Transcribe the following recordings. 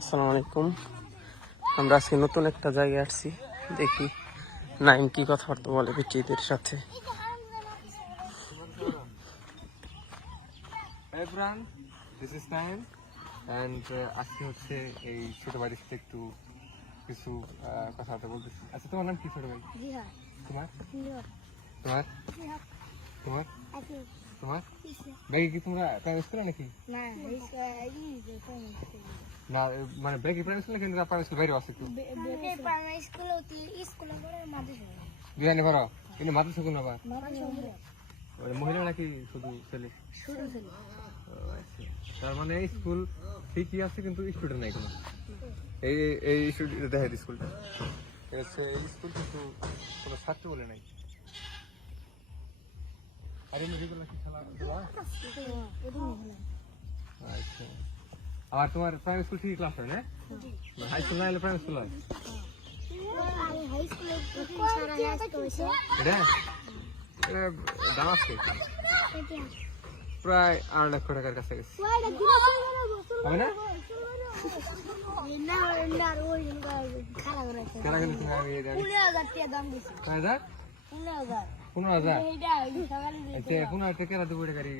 আসসালামু আলাইকুম আমরা আজকে নতুন একটা জায়গায় আসছি। দেখি নাইম কি কথাবার্তা বলে বিচিদের সাথে। Hey everyone, this is Naim. And uh, আজকে হচ্ছে এই ছোট বাড়ির সাথে একটু কিছু কথাবার্তা বলতেছি। আচ্ছা তোমার নাম কি ছোট ভাই? তোমার? তোমার? তোমার? তোমার? ব্যাগে কি তোমরা প্রাইভেট স্কুল নাকি? না না মানে ব্যাগে প্রাইভেট স্কুল কিন্তু প্রাইভেট স্কুল বাইরে আছে বেকে প্রাইমারি স্কুল হতে স্কুলে পড়ে মাদ্রাসা করো কিন্তু মাত্র শুকুন আবার? মাদ্রাসা মানে মহিলা নাকি শুধু ছেলে? শুরু ছিল। আচ্ছা। তার মানে স্কুল ঠিকই আছে কিন্তু স্টুডেন্ট নাই কোনো। এই এই- স্টুডেন্ট দেখা স্কুলটা হচ্ছে এই স্কুল কিন্তু কোনো ছাত্র বলে নাই। আরে মেডিকেল কি খেলা? আচ্ছা। আর তোমার প্রাইমারি স্কুল ঠিকই ক্লাস হয়, না? হাই স্কুল না হলে প্রাইমারি স্কুল হয়? প্রায় আড়াই লক্ষ টাকার কাছাকাছি। হবে না? পনেরো হাজার। পনেরো হাজার হাজার টাকা দেবো এটা গাড়ি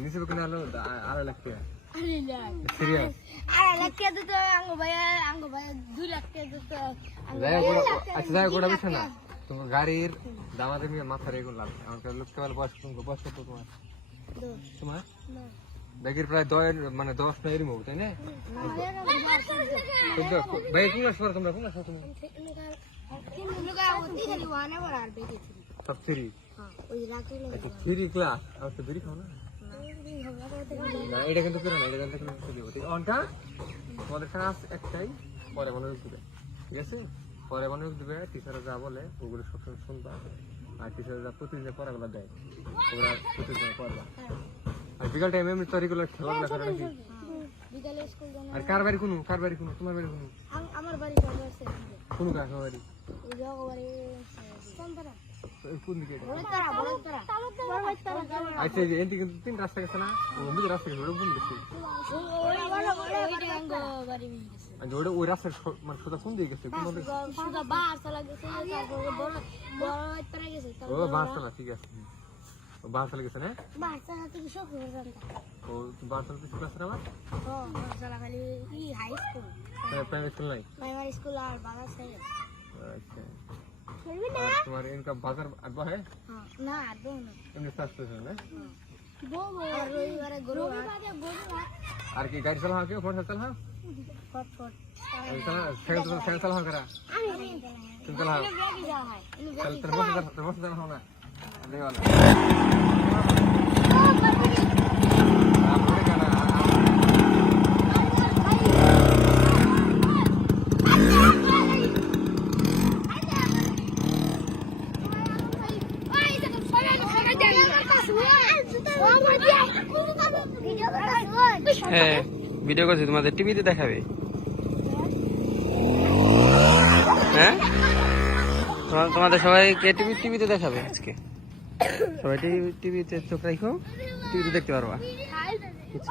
নিচে আড়াই লাখ টাকা। সিরিয়াস আড়াই লাখ টাকা দিতে? আঙ্গ ভাইয়া আঙ্গ ভাইয়া দুই লাখ টাকা দিতে? যাই হোক ওটা- আচ্ছা যাই না। তোমার গাড়ির দামাতে নিয়ে মাথা রেগুন লাভ আমার লোককে বলে বয়স কত বয়স কত তোমার। তোমার? ব্যাগের প্রায় দশ মানে দশ নয় এরম হবে, তাই না? ভাই কোন ক্লাস পড়ো তোমরা কোন তুমি সব থ্রি আচ্ছা থ্রি ক্লাস আর তো বেরি খাও না। না এটা কিন্তু করো না এটা কিন্তু কিন্তু দিব। ঠিক অনটা তোমাদের কাজ একটাই পরে মনোযোগ দিবে ঠিক আছে? পরে মনোযোগ দিবে টিচাররা যা বলে ওগুলো সবসময় শুনবা। আর টিচাররা যা প্রতিদিন পড়াগুলো দেয় ওগুলা প্রতিদিন পড়বা। আর বিকাল টাইমে এমনি তো রেগুলার খেলাধুলা করে নাকি? আর কার বাড়ি কোনো? কার বাড়ি কোনো? তোমার বাড়ি কোনো? আমার বাড়ি কোনো কার বাড়ি? কোন দিকে আচ্ছা এই কিন্তু তিন রাস্তা গেছে না? ও মধ্যে রাস্তা গেছে ওটা কোন গেছে ওই আর ওটা ওই রাস্তার মানে সোজা কোন দিকে গেছে? কোন দিকে? সুদা বাস চালা গেছে তারপরে বড় বড় তারা গেছে ও বাসতলা ঠিক আছে। ও বাসতলা গেছে না? বাস চালা থেকে সব হয়ে জানতা ও বাসতলা তো ক্লাস না আমার ও বাস চালা খালি ই হাই স্কুল প্রাইভেট স্কুল নাই? প্রাইমারি স্কুল আর বাজার সাইড। আচ্ছা। খেলবি না আর তোমার ইনকাম বাজার আটবা হয় হ্যাঁ না আর দো না এমনি সাস্তে না বো আর রবিবারে গরু রবিবারে গরু আর কি গাড়ি চালা হাঁকে ফোন চালা হাঁ ফট ফট চালা সাইকেল চালা সাইকেল চালা হাঁ করা আমি তুমি চালা হাঁ ব্যাগে যাওয়া হয় ইনু চল তোর বসে চালা তোর বসে চালা হাঁ না দেওয়ালা আপনি কেন হ্যাঁ ভিডিও করছি, তোমাদের টিভিতে দেখাবে। হ্যাঁ? তোমা- তোমাদের সবাইকে টিভি টিভিতে দেখাবে আজকে। সবাই টিভি টিভিতে চোখ রাখো টিভিতে দেখতে পারবা। বুঝছ?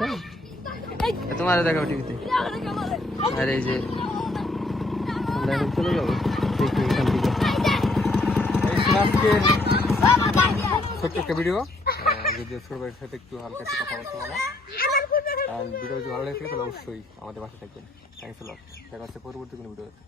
তোমারও দেখাবো টিভিতে আর এই যে চলে যাব। দেখি এখান থেকে। ছোট্ট একটা ভিডিও যদি ছোট ভাইয়ের সাথে একটু হালকা একটু কথা বলতে পারো আর ভিডিও যদি ভালো লাগে তাহলে অবশ্যই আমাদের বাসায় থাকবেন। থ্যাংকস লট দেখা হচ্ছে পরবর্তী কোনো ভিডিওতে